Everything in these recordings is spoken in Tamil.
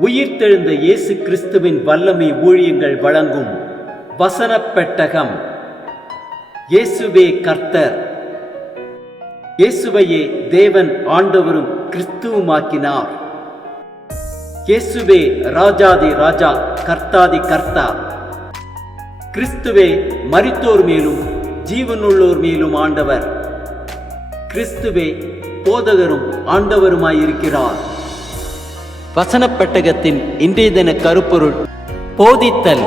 உயிர்த்தெழுந்த இயேசு கிறிஸ்துவின் வல்லமை ஊழியங்கள் வழங்கும் வசனப் பெட்டகம். இயேசுவே கர்த்தர். இயேசுவையே தேவன் ஆண்டவரும் கிறிஸ்துவுமாக்கினார். இயேசுவே ராஜாதி ராஜா, கர்த்தாதி கர்த்தா. கிறிஸ்துவே மரித்தோர் மேலும் ஜீவனுள்ளோர் மேலும் ஆண்டவர். கிறிஸ்துவே போதகரும் ஆண்டவருமாயிருக்கிறார். வசனப் பெட்டகத்தின் இன்றைய தின கருப்பொருள் போதித்தல்.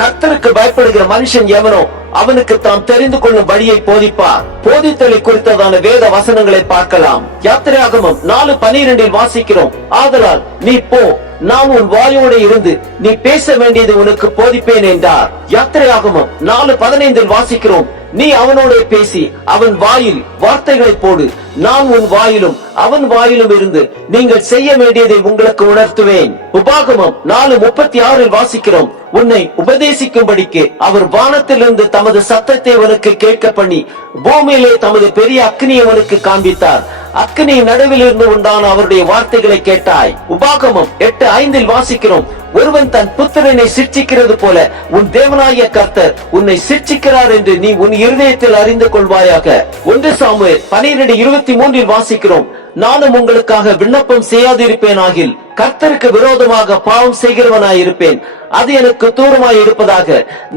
கர்த்தருக்கு பயப்படுகிற மனுஷன் எவனோ அவனுக்கு தாம் தெரிந்து கொள்ளும் வழியை போதிப்பார். போதித்தலை குறித்ததான வேத வசனங்களை பார்க்கலாம். யாத்திராகமம் 4:12 வாசிக்கிறோம், ஆதலால் நீ போ, நான் உன் வாயோடு இருந்து நீ பேச வேண்டியது உனக்கு போதிப்பேன் என்றார். யாத்திராகமம் 4:15 வாசிக்கிறோம், நீ அவனோட பேசி அவன் வாயில் வார்த்தைகளை போடு, நான் உன் வாயிலும் அவன் வாயிலும் இருந்து நீங்கள் செய்ய வேண்டியதை உங்களுக்கு உணர்த்துவேன். உபாகமம் 4:36 வாசிக்கிறோம், உன்னை உபதேசிக்கும்படிக்கு அவர் வானத்திலிருந்து தமது சத்தத்தை உனக்கு கேட்க பண்ணி பூமியிலே தமது பெரிய அக்னியை உனக்கு காண்பித்தார். அக்னி நடுவில் இருந்து உண்டான அவருடைய வார்த்தைகளை கேட்டாய். உபாகமம் 8:5 வாசிக்கிறோம், ஒருவன் தன் புத்திரனை சிட்சிக்கிறது போல உன் தேவனாகிய கர்த்தர் உன்னை சிட்சிக்கிறார் என்று நீ உன் இருதயத்தில் அறிந்து கொள்வாயாக. 1 சாமுவேல் 12:23 வாசிக்கிறோம், நானும் உங்களுக்காக விண்ணப்பம் செய்யாதிருப்பேனாகில் கர்த்தருக்கு விரோதமாக பாவம் செய்கிறவனாயிருப்பேன், அது எனக்கு தூரமாய் இருப்பதாக.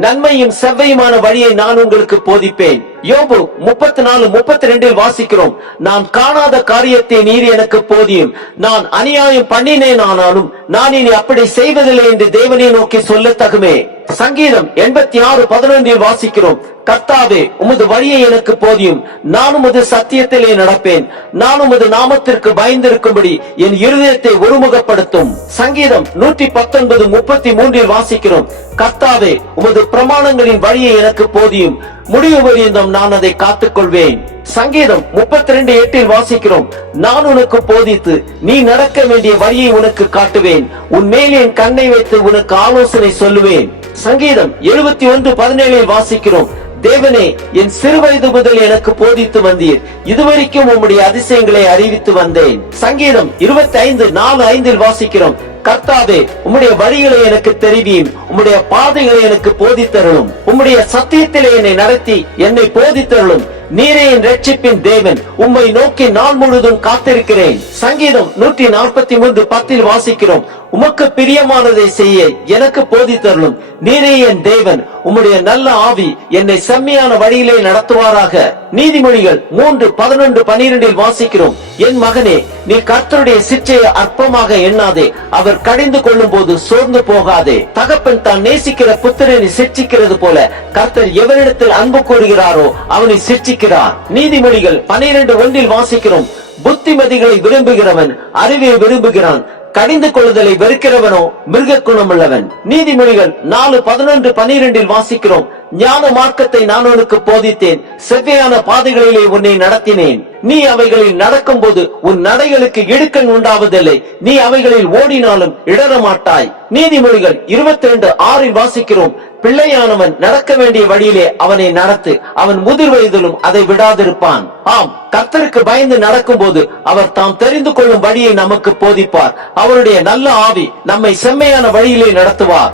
நன்மையும் செவ்வையுமான வழியை நான் உங்களுக்கு போதிப்பேன். யோபு 34:32 வாசிக்கிறோம், நான் காணாத காரியத்தை நீர் எனக்கு போதியும், நான் அநியாயம் பண்ணினேன், ஆனாலும் நான் இனி அப்படி செய்வதில்லை என்று தேவனை நோக்கி சொல்லத்தகுமே. சங்கீதம் 86:11 வாசிக்கிறோம், கர்த்தாவே உமது வழியை எனக்கு போதியும், நான் உமது சத்தியத்திலே நடப்பேன், நான் உமது நாமத்திற்கு பயந்திருக்கும்படி என் இருதயத்தை ஒருமுகப்படுத்தும். சங்கீதம் 119:33 வாசிக்கிறோம், கர்த்தாவே உமது பிரமாணங்களின் வழியை எனக்கு போதியும், முடிவு பரியந்தம் நான் அதை காத்துக்கொள்வேன். சங்கீதம் 32:8 வாசிக்கிறோம், நான் உனக்கு போதித்து நீ நடக்க வேண்டிய வழியை உனக்கு காட்டுவேன், உன் மேல் என் கண்ணை வைத்து உனக்கு ஆலோசனை சொல்லுவேன். சங்கீதம் 71:17 வாசிக்கிறோம், தேவனே என் சிறுவயது முதல் எனக்கு போதித்து வந்தீர், இதுவரைக்கும் உம்முடைய அதிசயங்களை அறிவித்து வந்தேன். சங்கீதம் 25:4-5 வாசிக்கிறோம், கர்த்தாவே உம்முடைய வழிகளை எனக்கு தெரிவியும், உம்முடைய பாதைகளை எனக்கு போதித்தருளும், உம்முடைய சத்தியத்திலே என்னை நடத்தி என்னை போதித்தருளும், நீரே என் ரட்சிப்பின் தேவன், உம்மை நோக்கி நாள் முழுதும் காத்திருக்கிறேன். சங்கீதம் 143:10 வாசிக்கிறோம், உமக்கு பிரியமானதை செய்ய எனக்கு போதித்தருளும், நீரே என் தேவன், உம்முடைய நல்ல ஆவி என்னை செம்மையான வழியிலே நடத்துவாராக. நீதிமொழிகள் 3:11-12 வாசிக்கிறோம், என் மகனே நீ கர்த்தருடைய சிற்றையை அற்பமாக எண்ணாதே, அவர் கடிந்து கொள்ளும் போது சோர்ந்து போகாதே. தகப்பன் தான் நேசிக்கிற புத்திரனை சிற்சிக்கிறது போல கர்த்தர் எவரிடத்தில் அன்பு கூறுகிறாரோ அவனை சிற்சிக்கிறார். நீதிமொழிகள் 12:1 வாசிக்கிறோம், புத்திமதிகளை விரும்புகிறவன் அறிவை விரும்புகிறான், கடிந்து கொள்ளுதலை வெறுக்கிறவனோ மிருக குணமுள்ளவன். நீதிமொழிகள் 4:11-12 வாசிக்கிறோம், ஞான மார்க்கத்தை நான் உனக்கு போதித்தேன், செவ்வையான பாதைகளிலே உன்னை நடத்தினேன், நீ அவைகளில் நடக்கும் போது உன் நடைகளுக்கு இடுக்கண் உண்டாவதில்லை, நீ அவைகளில் ஓடினாலும் இடர மாட்டாய். நீதிமொழிகள் 22:6 வாசிக்கிறோம், பிள்ளையானவன் நடக்க வேண்டிய வழியிலே அவனை நடத்து, அவன் முதிர் வயதிலும் அதை விடாதிருப்பான். ஆம், கர்த்தருக்கு பயந்து நடக்கும் போது அவர் தாம் தெரிந்து கொள்ளும் வழியை நமக்கு போதிப்பார். அவருடைய நல்ல ஆவி நம்மை செம்மையான வழியிலே நடத்துவார்.